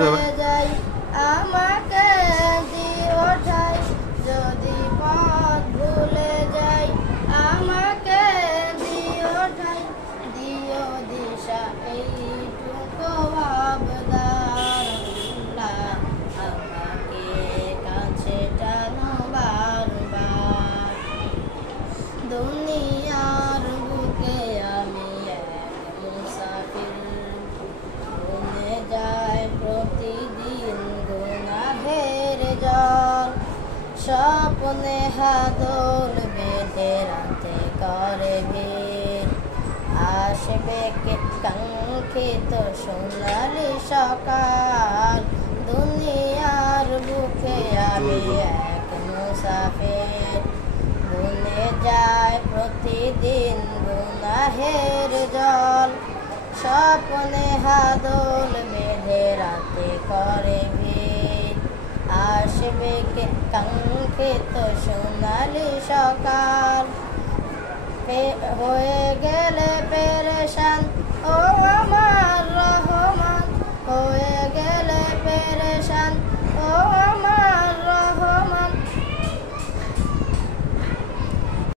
ভুলে যাই আমাকে দিও ঠাই, যদি পথ ভুলে যাই আমাকে দিও ঠাই, দিও দিশা এইটুকু আবদার আল্লাহ, আমাকে কাছে টানো বারবার। দুনিয়ার বুকে আমি এক মুসাফির, বনে যায় প্রতিদিন গুনাহের জল, স্বপ্নে হাদল বেঁধে রাতে করে ভিড়, আসবে কে কাঙ্ক্ষিত সোনালি সকাল। দুনিয়ার বুকে আমি এক মুসাফির, বনে যায় প্রতিদিন গুনাহের জল, স্বপ্নে হাদল বেঁধে রাতে করে ভিড়, আসবে কে কাঙ্ক্ষিত সোনালি সকাল। হয়ে গেলে